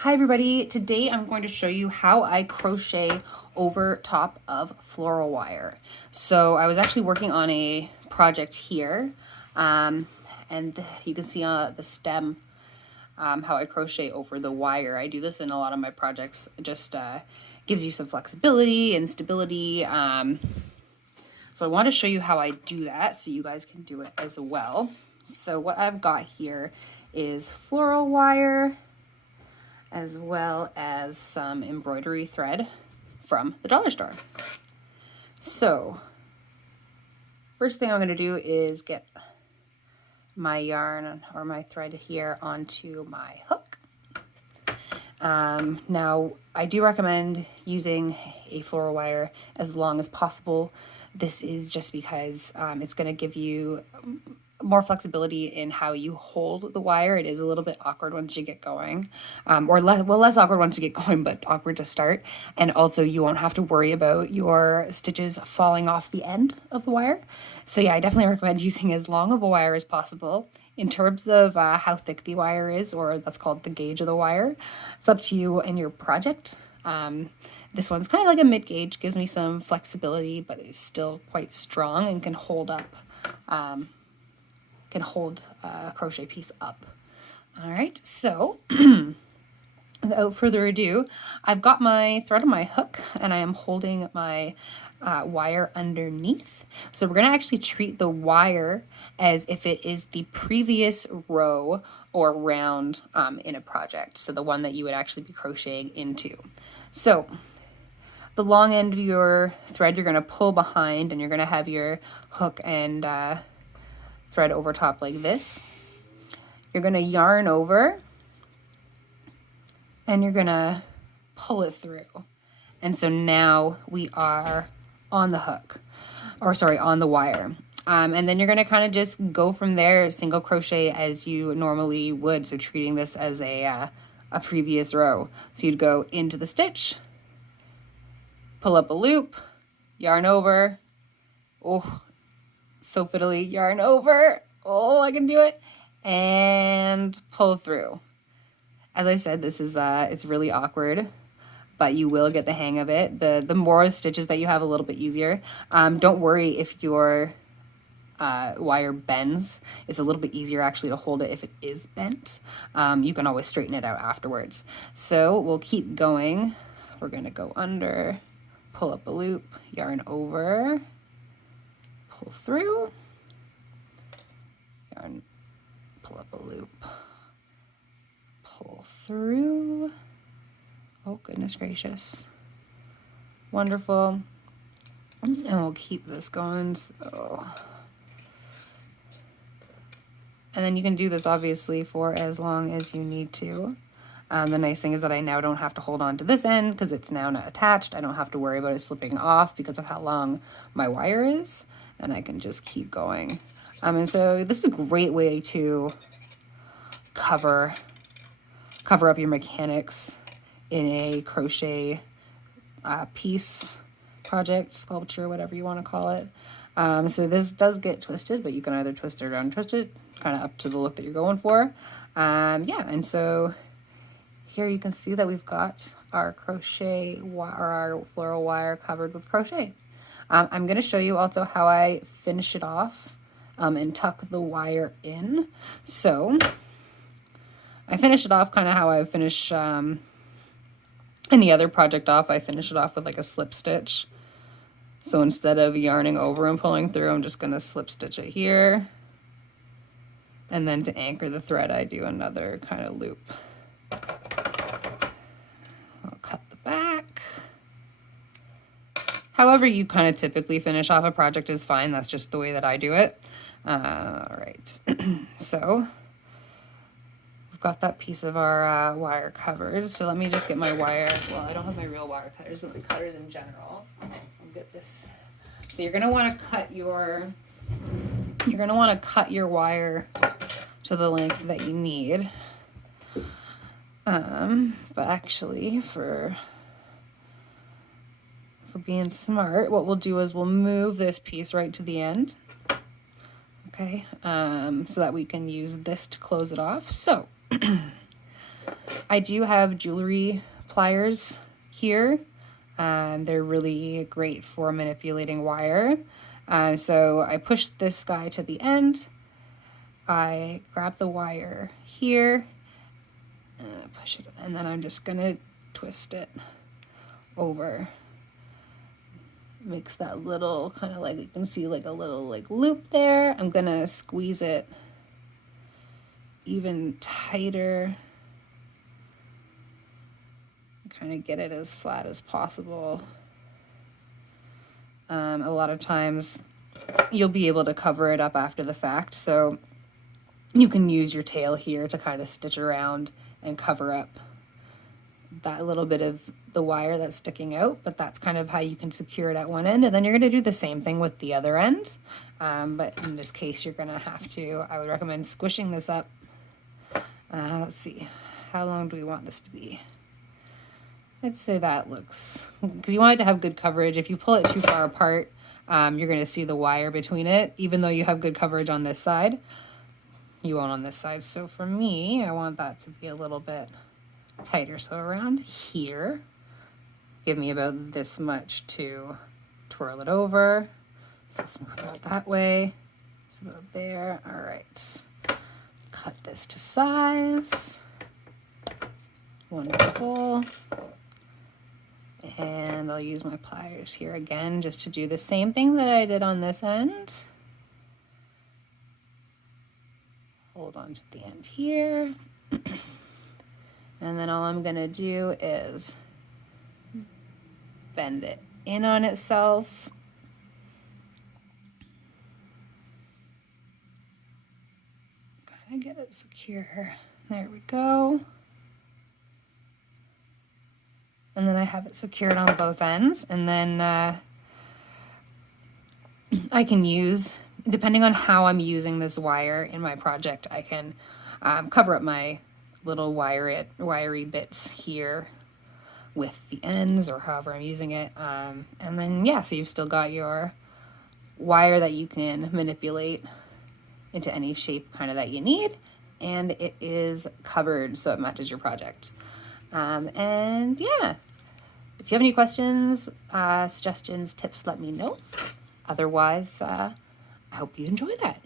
Hi everybody, today I'm going to show you how I crochet over top of floral wire. So I was actually working on a project here and you can see on the stem how I crochet over the wire. I do this in a lot of my projects. It just gives you some flexibility and stability. So I want to show you how I do that so you guys can do it as well. So what I've got here is floral wire, as well as some embroidery thread from the dollar store. So first thing I'm going to do is get my yarn or my thread here onto my hook. Now I do recommend using a floral wire as long as possible. This is just because it's going to give you more flexibility in how you hold the wire. It is a little bit awkward once you get going, or less awkward once you get going, but awkward to start. And also you won't have to worry about your stitches falling off the end of the wire. So yeah, I definitely recommend using as long of a wire as possible. In terms of how thick the wire is, or that's called the gauge of the wire, it's up to you and your project. This one's kind of like a mid-gauge, gives me some flexibility, but it's still quite strong and can hold up a crochet piece up. All right, so without further ado, I've got my thread on my hook and I am holding my wire underneath. So we're gonna actually treat the wire as if it is the previous row or round in a project. So the one that you would actually be crocheting into. So the long end of your thread you're gonna pull behind and you're gonna have your hook and thread over top like this. You're gonna yarn over and you're gonna pull it through. And so now we are on the hook, or sorry, on the wire. And then you're gonna kind of just go from there, single crochet as you normally would. So treating this as a previous row. So you'd go into the stitch, pull up a loop, yarn over. Oh, so fiddly, yarn over. Oh, I can do it. And pull through. As I said, this is it's really awkward, but you will get the hang of it. The more stitches that you have, a little bit easier. Don't worry if your wire bends. It's a little bit easier actually to hold it if it is bent. You can always straighten it out afterwards. So we'll keep going. We're gonna go under, pull up a loop, yarn over, pull through, yarn, pull up a loop, pull through. Oh, goodness gracious. Wonderful. And we'll keep this going. So. And then you can do this obviously for as long as you need to. The nice thing is that I now don't have to hold on to this end because it's now not attached. I don't have to worry about it slipping off because of how long my wire is. And I can just keep going. And so this is a great way to cover up your mechanics in a crochet piece, project, sculpture, whatever you want to call it. So this does get twisted, but you can either twist it or untwist it, kind of up to the look that you're going for. Yeah, and so here you can see that we've got our crochet or our floral wire covered with crochet. I'm going to show you also how I finish it off and tuck the wire in. So I finish it off kind of how I finish any other project off. I finish it off with like a slip stitch. So instead of yarning over and pulling through, I'm just going to slip stitch it here. And then to anchor the thread, I do another kind of loop. I'll cut the back. However you kind of typically finish off a project is fine. That's just the way that I do it. All right. So we've got that piece of our wire covered. So let me just get my wire. Well, I don't have my real wire cutters, but my cutters in general. I'll get this. So you're gonna want to cut your to the length that you need. But actually, for being smart, what we'll do is we'll move this piece right to the end. Okay, so that we can use this to close it off. So I do have jewelry pliers here. They're really great for manipulating wire. So I push this guy to the end. I grab the wire here, push it, and then I'm just gonna twist it over. Makes that little kind of like, you can see like a little like loop there. I'm gonna squeeze it even tighter. Kind of get it as flat as possible. A lot of times you'll be able to cover it up after the fact, so you can use your tail here to kind of stitch around and cover up that little bit of the wire that's sticking out, but that's kind of how you can secure it at one end, and then you're going to do the same thing with the other end. But in this case, you're going to have to, I would recommend squishing this up. Let's see, how long do we want this to be? I'd say that looks, because you want it to have good coverage. If you pull it too far apart, you're going to see the wire between it, even though you have good coverage on this side. You won't on this side. So for me, I want that to be a little bit tighter. So around here, give me about this much to twirl it over. So let's move that that way. It's about there. All right. Cut this to size. Wonderful. And I'll use my pliers here again just to do the same thing that I did on this end. Hold on to the end here. And then all I'm gonna do is bend it in on itself. Kind of get it secure. There we go. And then I have it secured on both ends, and then I can use, depending on how I'm using this wire in my project, I can cover up my little wiry bits here with the ends or however I'm using it. And then, yeah, so you've still got your wire that you can manipulate into any shape kind of that you need, and it is covered so it matches your project. And yeah, if you have any questions, suggestions, tips, let me know. Otherwise, I hope you enjoy that.